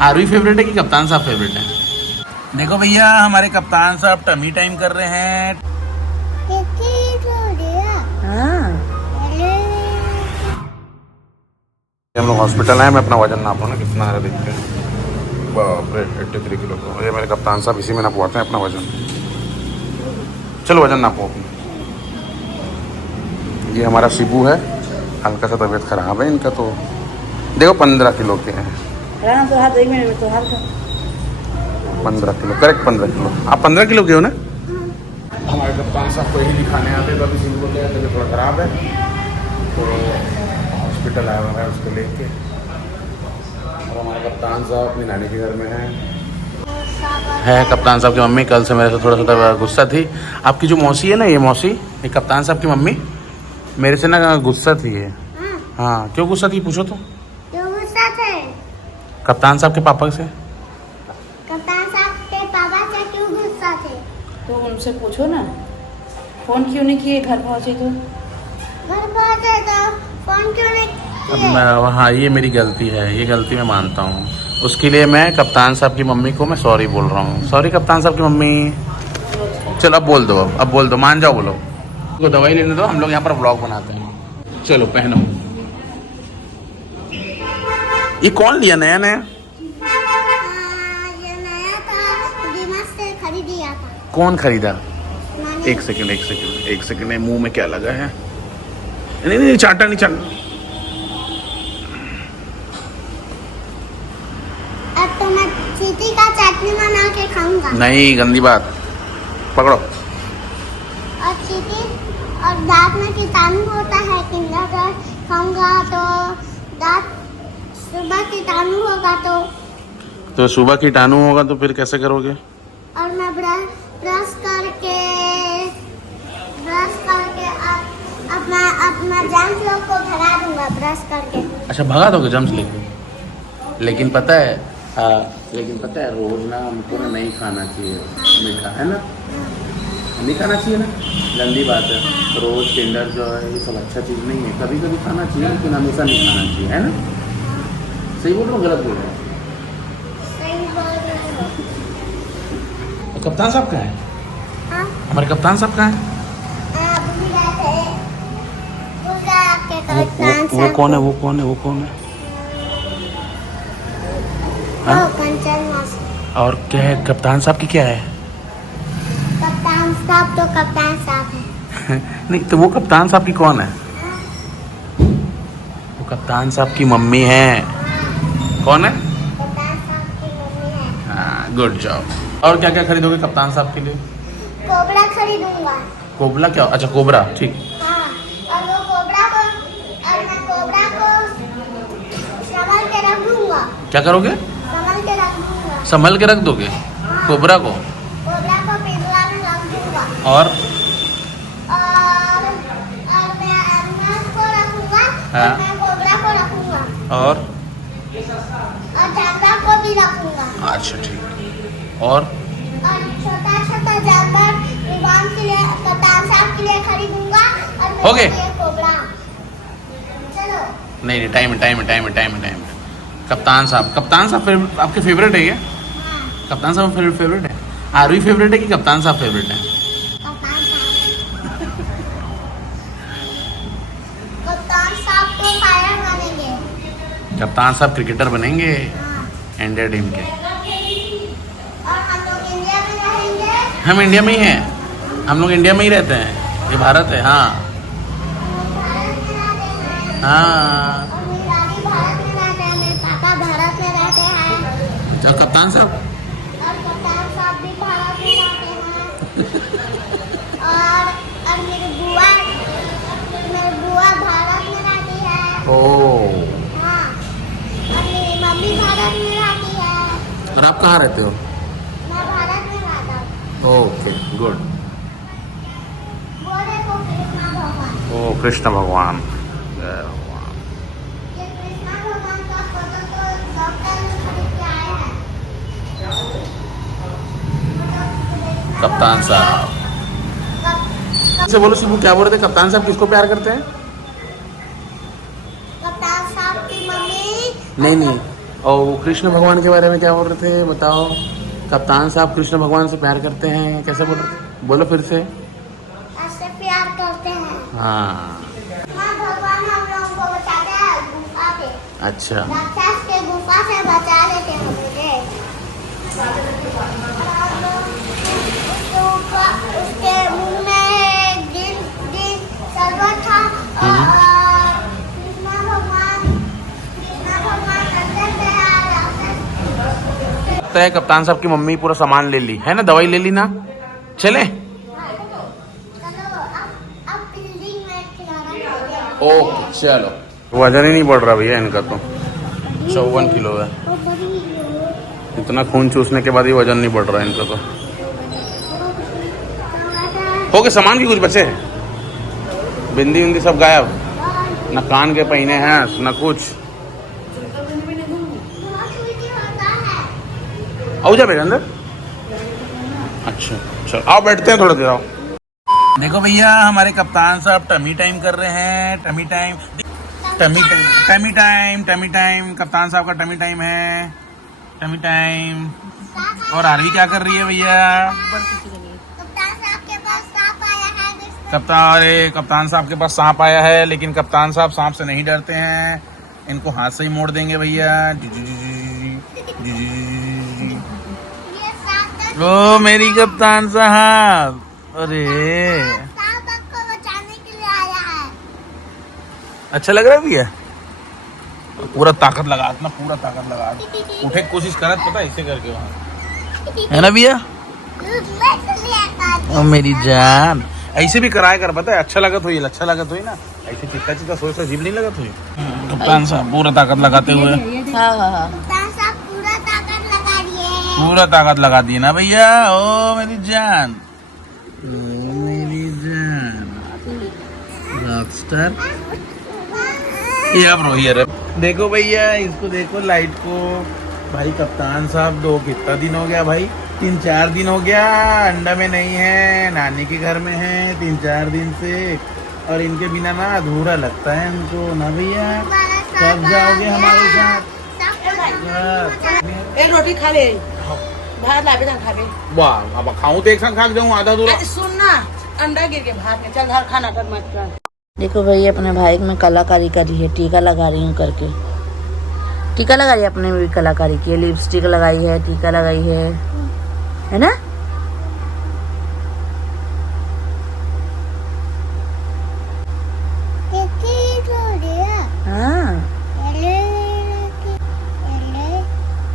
RV favourite है कि कप्तान साहब फेवरेट है? देखो भैया, हमारे कप्तान साहब टमी टाइम कर रहे हैं। हम लोग हॉस्पिटल आए, मैं अपना वजन नापू ना कितना है देखते हैं। बाप रे 83 किलो का। ये मेरे कप्तान साहब इसी में नापवाते हैं अपना वजन। चलो वजन नापो। ये हमारा शिबू है, हल्का सा तबीयत खराब है इनका, तो देखो 15 किलो के हैं। 15 किलो करेक्ट, 15 किलो। आप 15 किलो के हो ना? हमारे कप्तान साहब को यही दिखाने आते, तो अभी शिबू को क्या तबीयत थोड़ा ख़राब है, तो हॉस्पिटल आया हुआ है उसको लेके। और हमारे कप्तान साहब अपनी नानी के घर में है कप्तान साहब की मम्मी कल से मेरे से थोड़ा सा गुस्सा थी। आपकी जो मौसी है ना, ये मौसी, ये कप्तान साहब की मम्मी, मेरे से ना गुस्सा थी ये। हाँ, क्यों गुस्सा थी पूछो तो? क्यों गुस्सा थे? कप्तान साहब के पापा से। कप्तान साहब के पापा से क्यों गुस्सा थे? तो उनसे पूछो ना, फोन क्यों नहीं किए घर पहुंचे तो? घर पहुंचे तो फोन क्यों नहीं किए? हाँ, ये मेरी गलती है, ये गलती मैं मानता हूँ। उसके लिए मैं कप्तान साहब की मम्मी को मैं सॉरी बोल रहा हूँ। सॉरी कप्तान साहब की मम्मी। चलो अब बोल दो, अब बोल दो, मान जाओ, बोलो। तो दवाई लेने दो, हम लोग यहाँ पर व्लॉग बनाते हैं। चलो पहनो। ये कौन लिया नया नया? ये नया था, डीमार्ट से खरीद लिया था। कौन खरीदा? मैंने। एक सेकंड, मुंह में क्या लगा है? नहीं, चाटा नहीं, चाटा। अब तो मैं चीटी का चटनी बना के खाऊंगा। नहीं, गंदी बात। पकड़ो। और चीटी और दांत में कीटाणु होता है, किंडर जॉय खाऊंगा तो दांत सुबह कीटाणु होगा तो सुबह कीटाणु होगा तो फिर कैसे करोगे? और मैं ब्रश करके अपना जम्स लोग को भगा दूंगा ब्रश करके। अच्छा, भगा दोगे जम्स लेके? लेकिन पता है रोज ना हमको ना नहीं खाना चाहिए मीठा, है ना? नहीं खाना चाहिए ना, गंदी बात है। रोज किंडर जो है ये सब अच्छा चीज़ नहीं है, कभी कभी खाना चाहिए लेकिन हमेशा नहीं खाना चाहिए, है ना? सही बोल रहा हूँ, गलत बोल रहा हूँ? सही बोल रहे हो। कप्तान साहब कहाँ है? हाँ? हमारे कप्तान साहब कहाँ है? वो कौन है? हाँ? कंचन मासी। और क्या है कप्तान साहब की, क्या है? कप्तान साहब तो कप्तान साहब है। नहीं तो वो कप्तान साहब की कौन है? वो कप्तान साहब की मम्मी है। कौन है? कप्तान साहब की मम्मी है। हाँ, गुड जॉब। और क्या क्या खरीदोगे कप्तान साहब के लिए? कोबरा खरीदूंगा। कोबला क्या? अच्छा, कोबरा, ठीक। हाँ, और मैं कोबरा को संभाल के रख दूंगा। क्या करोगे? संभाल के रख दूंगा। संभल के रख दोगे कोबरा को? कोबरा को पिंजरा में रख दूंगा। और मैं एनिमल्स को रखूंगा। हाँ। और मैं कोबरा को रखूंगा। और जानवर को भी रखूंगा। अच्छा, ठीक। और छोटा छोटा जानवर भगवान के लिए, कप्तान साहब के लिए खरीदूंगा। और हो गए? कोबरा। चलो। नहीं, टाइम। कप्तान साहब फिर आपके फेवरेट है क्या? हाँ, कप्तान साहब फेवरेट है? आरवी फेवरेट है कि कप्तान साहब फेवरेट है? कप्तान साहब। कप्तान साहब तो फायर बनेंगे। कप्तान साहब क्रिकेटर बनेंगे हाँ। इंडिया टीम के। और हम लोग इंडिया में रहेंगे। हम इंडिया में ही हैं, हम लोग इंडिया में ही रहते हैं, ये भारत है। हाँ भारत में रहते हैं। हाँ। और मेरी दादी भारत में रहते हैं, मेरे पापा भारत में रहते हैं। अच्छा, कप्तान साहब और कप्तान साहब भी भारत में रहते हैं। और मेरी बुआ भारत में रहती है। ओ। हाँ। और मेरी मम्मी भारत में रहती है। और आप कहाँ रहते हो? मैं भारत में रहता हूँ। Okay, good. वो देखो कृष्णा भगवान। ओ कृष्ण भगवान। ये कृष्णा भगवान का फोटो तो डॉक्टर ने खरीद के आए हैं। कप्तान साहब से बोलो शिबू, क्या बोल रहे थे? कप्तान साहब किसको प्यार करते हैं? कप्तान साहब की मम्मी। नहीं, और कृष्ण भगवान के बारे में क्या बोल रहे थे बताओ। कप्तान साहब कृष्ण भगवान से प्यार करते हैं, कैसे बोल रहे थे, बोलो फिर से। ऐसे प्यार करते हैं। हाँ माँ भगवान हम लोगों को बचाते हैं गुफा पे। अच्छा। राक्षस के गुफा से बचा लेते हैं मुझे। उसके मुंह में दिन दिन शरबत था और कृष्ण भगवान अंदर से राक्षस। लगता है कप्तान साहब की मम्मी पूरा सामान ले ली है ना, दवाई ले ली ना। चले चलो अब बिल्डिंग में खिलाना चाहिए। ओके चलो। वजन ही नहीं बढ़ रहा भैया इनका तो 54 किलो है। इतना खून चूसने के बाद ही वजन नहीं बढ़ रहा है इनका तो। हो गए सामान की कुछ बचे, बिंदी विंदी सब गायब, न कान के पहिने हैं न कुछ। आओ जा बेटा अंदर। अच्छा चलो आओ बैठते हैं थोड़ा देर आओ। देखो भैया हमारे कप्तान साहब टमी टाइम कर रहे हैं। Tummy time tummy time tummy time tummy time. कप्तान साहब का टमी टाइम है, टमी टाइम। और आरवी क्या कर रही है भैया। कप्तान साहब के पास सांप आया है। कप्तान साहब के पास सांप आया है, लेकिन कप्तान साहब सांप से नहीं डरते हैं, इनको हाथ से ही मोड़ देंगे भैया। ये सांप ओ मेरी कप्तान साहब, अरे सांप आपको बचाने के लिए आया है। अच्छा लग रहा है भैया। पूरा ताकत लगा, इतना पूरा ताकत लगा, उठे की कोशिश करत पता है, ऐसे करके वहाँ है ना भैया। ओ मेरी जान, ऐसे भी कराया कर पता है, अच्छा लगा तो अच्छा लगा तो ना, ऐसे चित्ता चित्ता सोच अजीब नहीं लगा तो। कप्तान साहब पूरा ताकत लगाते हुए। हाँ कप्तान साहब पूरा ताकत लगा दिए। पूरा ताकत लगा दी ना भैया। ओ मेरी जान, ओ मेरी जान रॉकस्टार। ये अब रोही है। देखो भैया इसको देखो, लाइट को। भाई कप्तान साहब दो कितना दिन हो गया भाई, 3-4 दिन हो गया अंडा में नहीं है, नानी के घर में है 3-4 दिन से। और इनके बिना ना अधूरा लगता है इनको ना भैया। कब जाओगे हमारे साथ। एक रोटी खा ले, भात लाबे खा ले। वाह अब खाऊं तो एक साथ खा जाऊँ आधा दूर। सुन ना, अंडा गिर के भात में, चल घर खाना कर मत कर। देखो भैया अपने भाई में कलाकारी करी है, टीका लगा रही हूँ करके। टीका लगा रही है, अपने में भी कलाकारी की है, लिपस्टिक लगाई है, टीका लगाई है ना।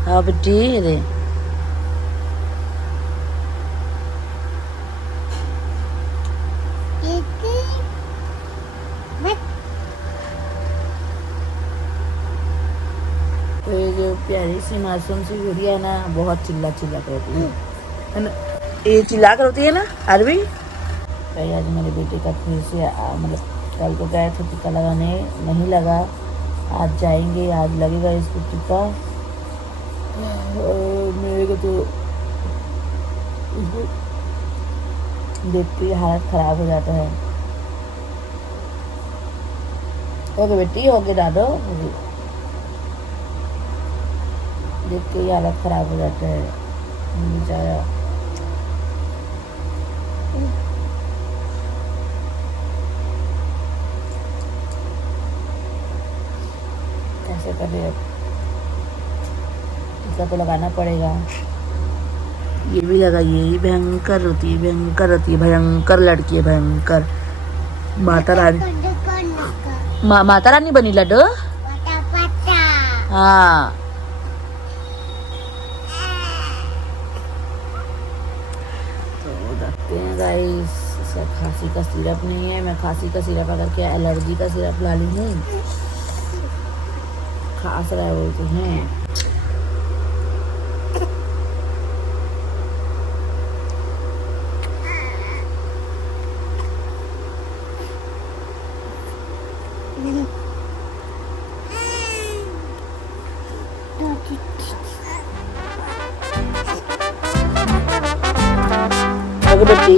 हाँ बेटी रे। तो ये जो प्यारी सी मासूम सी गुड़िया है ना, बहुत चिल्ला चिल्ला करती है ना, ये चिल्ला कर होती है ना आरवी। भाई आज मेरे बेटे का फिर से मतलब कल को गए थे टीका लगाने, नहीं लगा, आज जाएंगे, आज लगेगा इसको टीका। मेरे को तो देखते ही हालत खराब हो जाता है। ओके बेटी होगे दादो, देख के ही हालत खराब हो जाता है बेचारा। कैसे करे अब, टीका तो लगाना पड़ेगा। ये भी लगाइए, ये भयंकर होती है, भयंकर होती है, भयंकर लड़की है, भयंकर। माता रानी, माता रानी बनी लड्डू। हाँ तो देखते हैं गाइस, खांसी का सिरप नहीं है, मैं खांसी का सिरप अगर क्या एलर्जी का सिरप ला ली हूँ। खांस रहा है बोलते हैं। बेटी